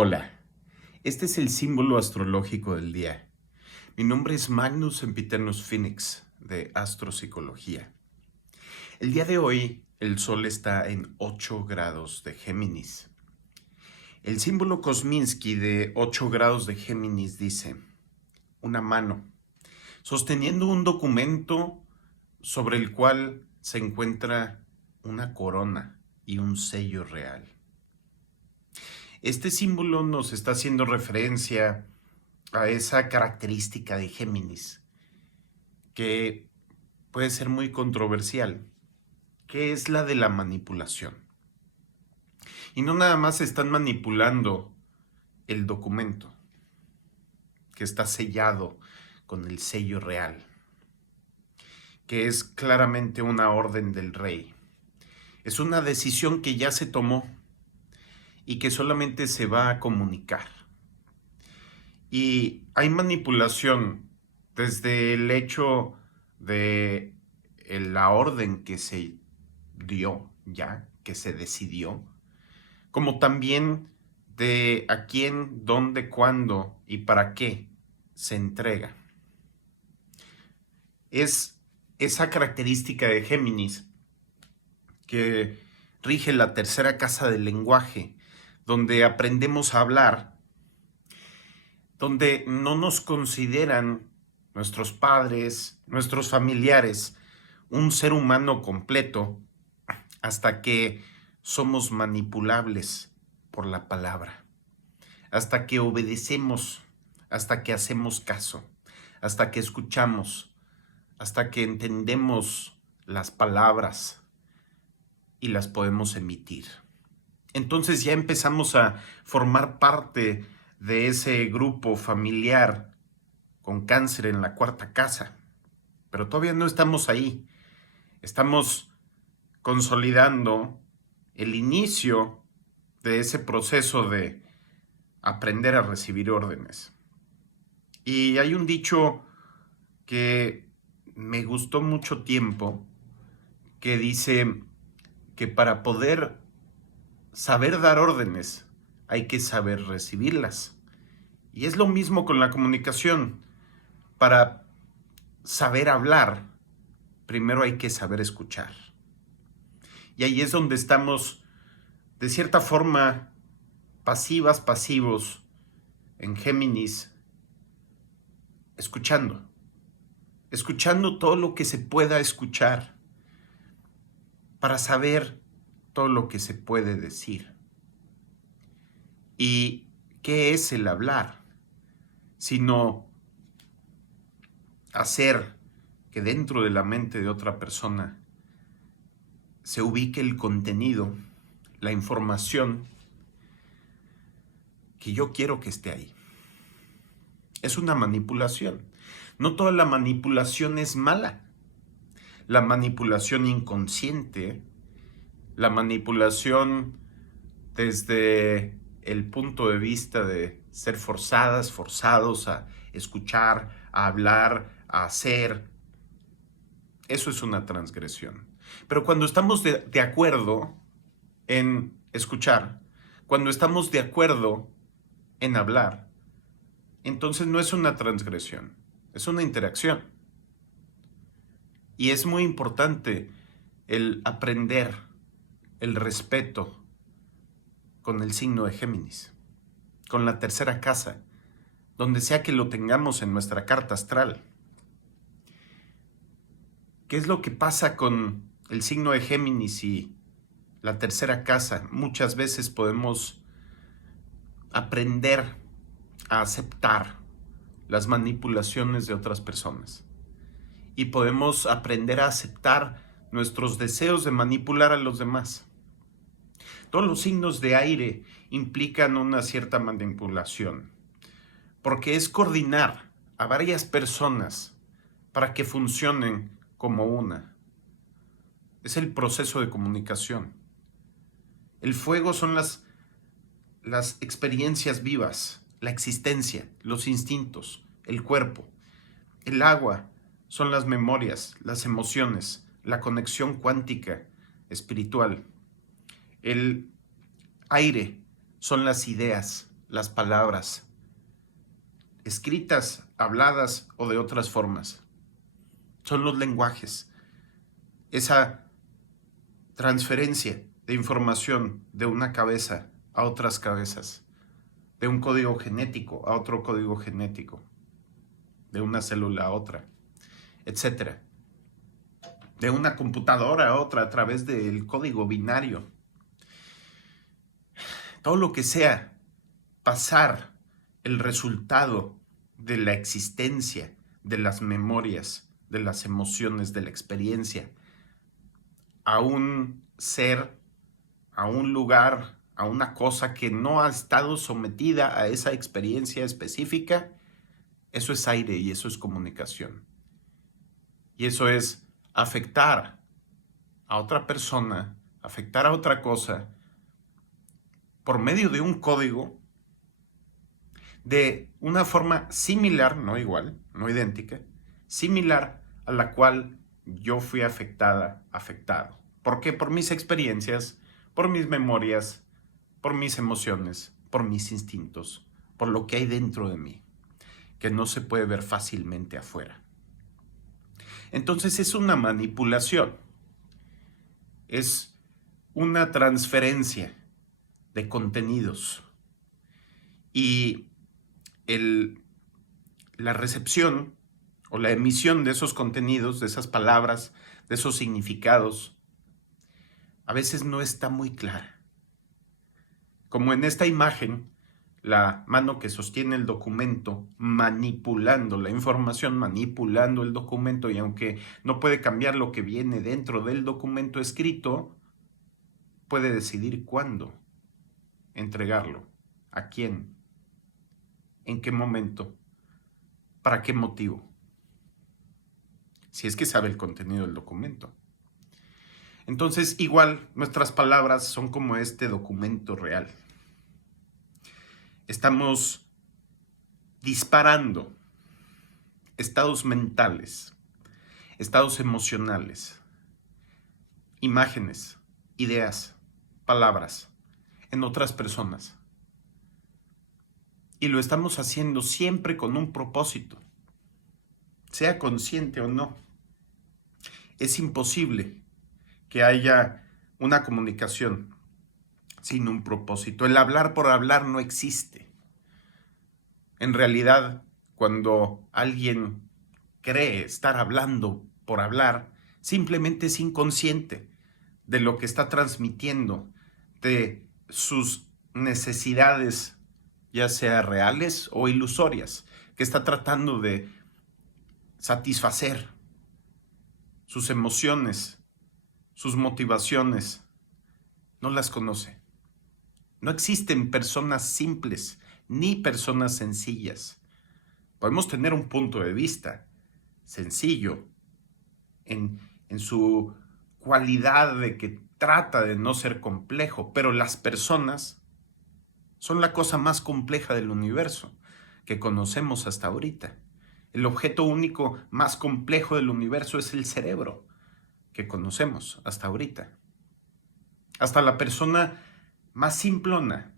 Hola, este es el símbolo astrológico del día. Mi nombre es Magnus Sempiternus Phoenix, de Astropsicología. El día de hoy, el Sol está en 8 grados de Géminis. El símbolo Kosminski de 8 grados de Géminis dice: una mano, sosteniendo un documento sobre el cual se encuentra una corona y un sello real. Este símbolo nos está haciendo referencia a esa característica de Géminis que puede ser muy controversial, que es la de la manipulación. Y no nada más están manipulando el documento, que está sellado con el sello real, que es claramente una orden del rey. Es una decisión que ya se tomó y que solamente se va a comunicar. Y hay manipulación desde el hecho de la orden que se dio ya, que se decidió, como también de a quién, dónde, cuándo y para qué se entrega. Es esa característica de Géminis que rige la tercera casa del lenguaje, donde aprendemos a hablar, donde no nos consideran nuestros padres, nuestros familiares, un ser humano completo, hasta que somos manipulables por la palabra, hasta que obedecemos, hasta que hacemos caso, hasta que escuchamos, hasta que entendemos las palabras y las podemos emitir. Entonces ya empezamos a formar parte de ese grupo familiar con cáncer en la cuarta casa, pero todavía no estamos ahí. Estamos consolidando el inicio de ese proceso de aprender a recibir órdenes. Y hay un dicho que me gustó mucho tiempo que dice que para poder saber dar órdenes hay que saber recibirlas. Y es lo mismo con la comunicación. Para saber hablar, primero hay que saber escuchar. Y ahí es donde estamos, de cierta forma, pasivos, en Géminis, escuchando todo lo que se pueda escuchar, para saber todo lo que se puede decir. ¿Y qué es el hablar? Sino hacer que dentro de la mente de otra persona se ubique el contenido, la información que yo quiero que esté ahí. Es una manipulación. No toda la manipulación es mala. La manipulación inconsciente, la manipulación desde el punto de vista de ser forzados a escuchar, a hablar, a hacer, eso es una transgresión. Pero cuando estamos de acuerdo en escuchar, cuando estamos de acuerdo en hablar, entonces no es una transgresión, es una interacción. Y es muy importante el aprender el respeto con el signo de Géminis, con la tercera casa, donde sea que lo tengamos en nuestra carta astral. ¿Qué es lo que pasa con el signo de Géminis y la tercera casa? Muchas veces podemos aprender a aceptar las manipulaciones de otras personas y podemos aprender a aceptar nuestros deseos de manipular a los demás. Todos los signos de aire implican una cierta manipulación, porque es coordinar a varias personas para que funcionen como una. Es el proceso de comunicación. El fuego son las experiencias vivas, la existencia, los instintos, el cuerpo. El agua son las memorias, las emociones, la conexión cuántica, espiritual. El aire son las ideas, las palabras, escritas, habladas o de otras formas. Son los lenguajes. Esa transferencia de información de una cabeza a otras cabezas, de un código genético a otro código genético, de una célula a otra, etcétera, de una computadora a otra a través del código binario. Todo lo que sea pasar el resultado de la existencia, de las memorias, de las emociones, de la experiencia, a un ser, a un lugar, a una cosa que no ha estado sometida a esa experiencia específica, eso es aire y eso es comunicación. Y eso es afectar a otra persona, afectar a otra cosa, por medio de un código, de una forma similar, no igual, no idéntica, similar a la cual yo fui afectado. ¿Por qué? Por mis experiencias, por mis memorias, por mis emociones, por mis instintos, por lo que hay dentro de mí, que no se puede ver fácilmente afuera. Entonces es una manipulación, es una transferencia de contenidos y la recepción o la emisión de esos contenidos, de esas palabras, de esos significados, a veces no está muy clara. Como en esta imagen, la mano que sostiene el documento manipulando la información, manipulando el documento, y aunque no puede cambiar lo que viene dentro del documento escrito, puede decidir cuándo entregarlo, a quién, en qué momento, para qué motivo, si es que sabe el contenido del documento. Entonces, igual, nuestras palabras son como este documento real. Estamos disparando estados mentales, estados emocionales, imágenes, ideas, palabras en otras personas. Y lo estamos haciendo siempre con un propósito, sea consciente o no. Es imposible que haya una comunicación sin un propósito. El hablar por hablar no existe. En realidad, cuando alguien cree estar hablando por hablar, simplemente es inconsciente de lo que está transmitiendo, de sus necesidades, ya sea reales o ilusorias, que está tratando de satisfacer sus emociones, sus motivaciones. No las conoce. No existen personas simples ni personas sencillas. Podemos tener un punto de vista sencillo en su cualidad de que trata de no ser complejo, pero las personas son la cosa más compleja del universo que conocemos hasta ahorita. El objeto único más complejo del universo es el cerebro que conocemos hasta ahorita. Hasta la persona más simplona,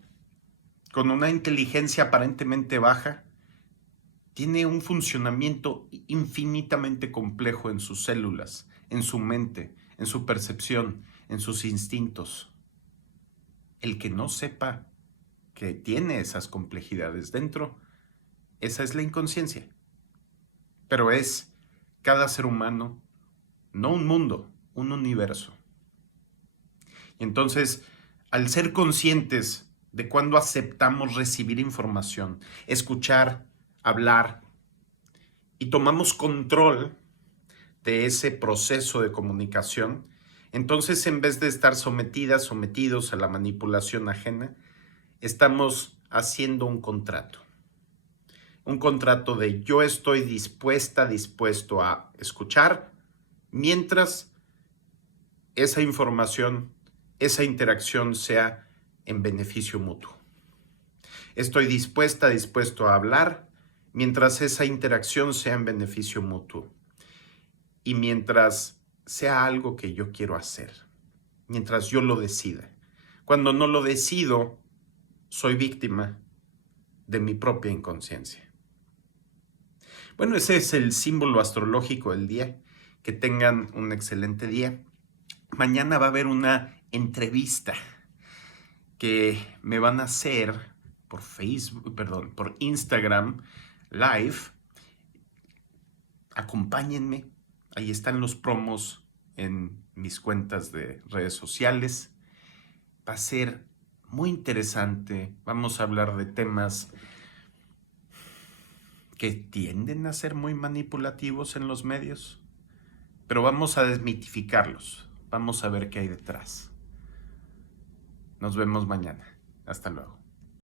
con una inteligencia aparentemente baja, tiene un funcionamiento infinitamente complejo en sus células, en su mente, en su percepción, en sus instintos. El que no sepa que tiene esas complejidades dentro, esa es la inconsciencia. Pero es cada ser humano, no un mundo, un universo. Y entonces, al ser conscientes de cuándo aceptamos recibir información, escuchar, hablar, y tomamos control de ese proceso de comunicación, entonces en vez de estar sometidos a la manipulación ajena, estamos haciendo un contrato. Un contrato de yo estoy dispuesto a escuchar, mientras esa información, esa interacción sea en beneficio mutuo. Estoy dispuesto a hablar, mientras esa interacción sea en beneficio mutuo. Y mientras sea algo que yo quiero hacer, mientras yo lo decida. Cuando no lo decido, soy víctima de mi propia inconsciencia. Bueno, ese es el símbolo astrológico del día. Que tengan un excelente día. Mañana va a haber una entrevista que me van a hacer por Facebook, perdón, por Instagram Live. Acompáñenme. Ahí están los promos en mis cuentas de redes sociales. Va a ser muy interesante. Vamos a hablar de temas que tienden a ser muy manipulativos en los medios, pero vamos a desmitificarlos. Vamos a ver qué hay detrás. Nos vemos mañana. Hasta luego.